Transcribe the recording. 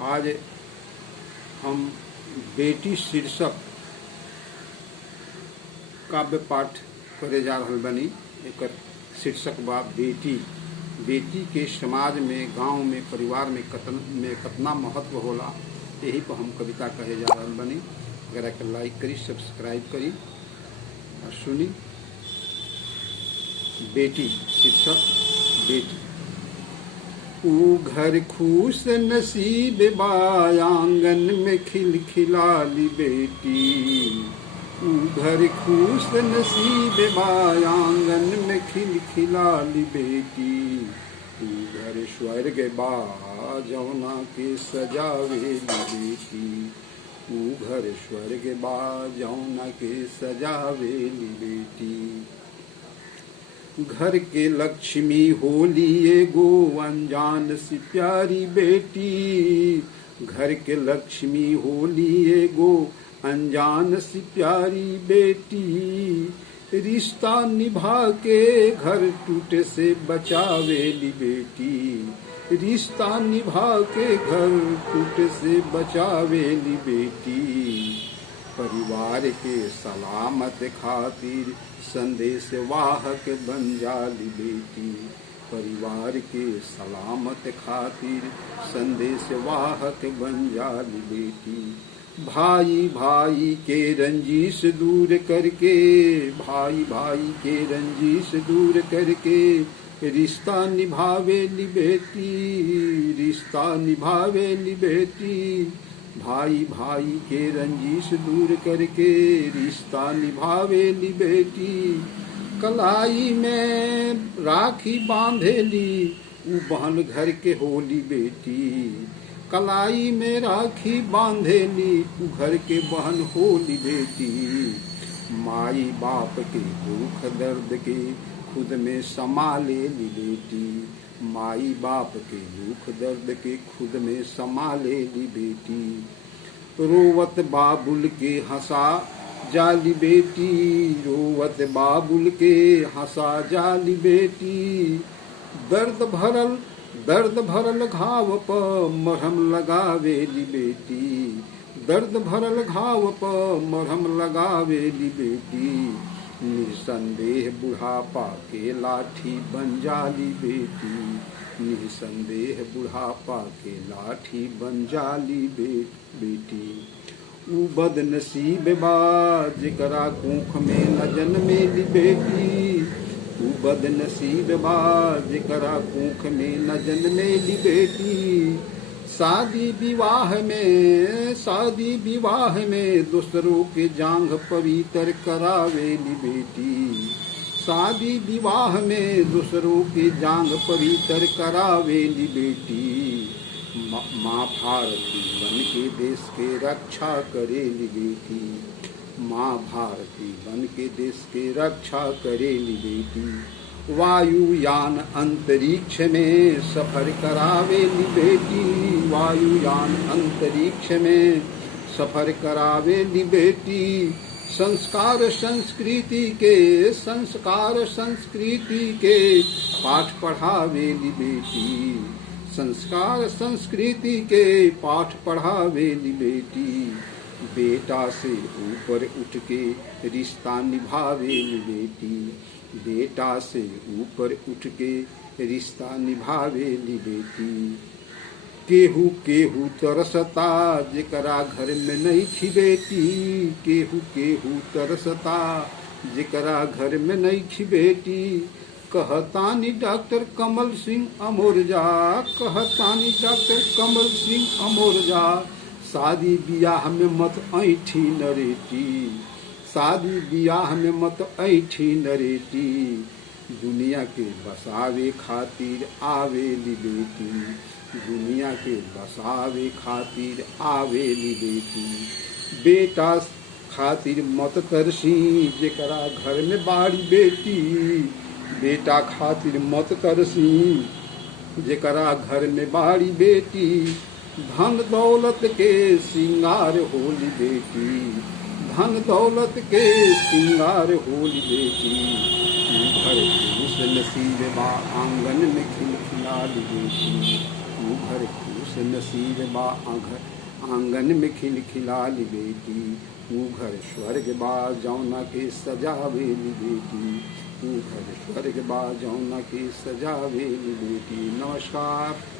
आज हम बेटी शीर्षक काव्य पाठ करे जा रहल बनी। एक शीर्षक बा बेटी। बेटी के समाज में, गांव में, परिवार में कितना महत्व होला, यही पर हम कविता कहे जा रहल बनी। अगर के लाइक करी, सब्सक्राइब करी और सुनी। बेटी शीर्षक बेटी। ऊ घर खुश नसीब बा, आंगन में खिलखिलाली बेटी। ऊ घर खुश नसीब बा, आंगन में खिलखिलाली बेटी। ऊ घर स्वर्ग बा, जौना के सजावेली बेटी। ऊ घर स्वर्ग बा, जौना के सजावेली बेटी। घर के लक्ष्मी होली एगो अनजान सी प्यारी बेटी। घर के लक्ष्मी होली एगो अनजान सी प्यारी बेटी। रिश्ता निभा के घर टूटे से बचावेली बेटी। रिश्ता निभा के घर टूटे से बचावेली बेटी। परिवार के सलामत खातिर संदेश वाहक बन जाली बेटी। परिवार के सलामत खातिर संदेश वाहक बन जाली बेटी। भाई भाई के रंजिश दूर करके, भाई भाई के रंजिश दूर करके रिश्ता निभावेली बेटी। रिश्ता निभावेली बेटी। भाई भाई के रंजिश दूर करके रिश्ता निभावेली बेटी। कलाई में राखी बांधेली, ऊ बहन घर के होली बेटी। कलाई में राखी बांधेली, ऊ घर के बहन होली बेटी। माई बाप के दुख दर्द के खुद में संभालेली बेटी। माई बाप के दुख दर्द के खुद में संभालेली बेटी। रोवत बाबुल के हंसा जाली बेटी। रोवत बाबुल के हंसा जाली बेटी। दर्द भरल घाव पर मरहम लगावेली बेटी। दर्द भरल घाव पर मरहम लगावेली बेटी। निसंदेह बुढ़ापा के लाठी बन जाली बेटी। निसंदेह बुढ़ापा के लाठी बन जाली बेटी। ऊ बदनसीब बा, जेकरा कुख में न जन्मेली बेटी। ऊ बदनसीब बा, जेकरा कुख में न जन्मेली बेटी। शादी विवाह में दूसरों के जांघ पवित्र करावेली बेटी। शादी विवाह में दूसरों के जांघ पवित्र करावेली बेटी। माँ भारती बन के देश के रक्षा करेली बेटी। माँ भारती बन के देश के रक्षा करेली बेटी। वायुयान अंतरिक्ष में सफर करावेली बेटी। वायुयान अंतरिक्ष में सफर करावेली बेटी। संस्कार संस्कृति के पाठ पढ़ावेली बेटी। संस्कार संस्कृति के पाठ पढ़ावेली बेटी। बेटा से ऊपर उठ के रिश्ता निभावेली बेटी। बेटा से ऊपर उठ के रिश्ता निभावेली बेटी। केहू केहू तरसता, जेकरा घर में नहीं थी बेटी। केहू केहू तरसता, जेकरा घर में नहीं थी बेटी। कहतानी डॉक्टर कमल सिंह अमोरजा। कहतानी डॉक्टर कमल सिंह अमोरजा। शादी बियाह में मत ऐठी नरेटी। शादी बियाह में मत ऐठी नरेटी। दुनिया के बसावे खातिर आवेली बेटी। दुनिया के बसावे खातिर आवेली बेटी। बेटा खातिर मत तरसी, जेकरा घर में बाड़ी बेटी। बेटा खातिर मत तरसी, जेकरा घर में बाड़ी बेटी। धन दौलत के सिंगार होली बेटी। धन दौलत के सिंगार होली बेटी। घर खुश नसीब बा, आंगन में खिलखिलाली बेटी। ऊ घर खुश नसीब बा आंगन में खिल खिलाली बेटी, ऊ घर स्वर्ग बा जौना के सजावेली बेटी, ऊ घर स्वर्ग बा जौना के सजावेली बेटी। नमस्कार।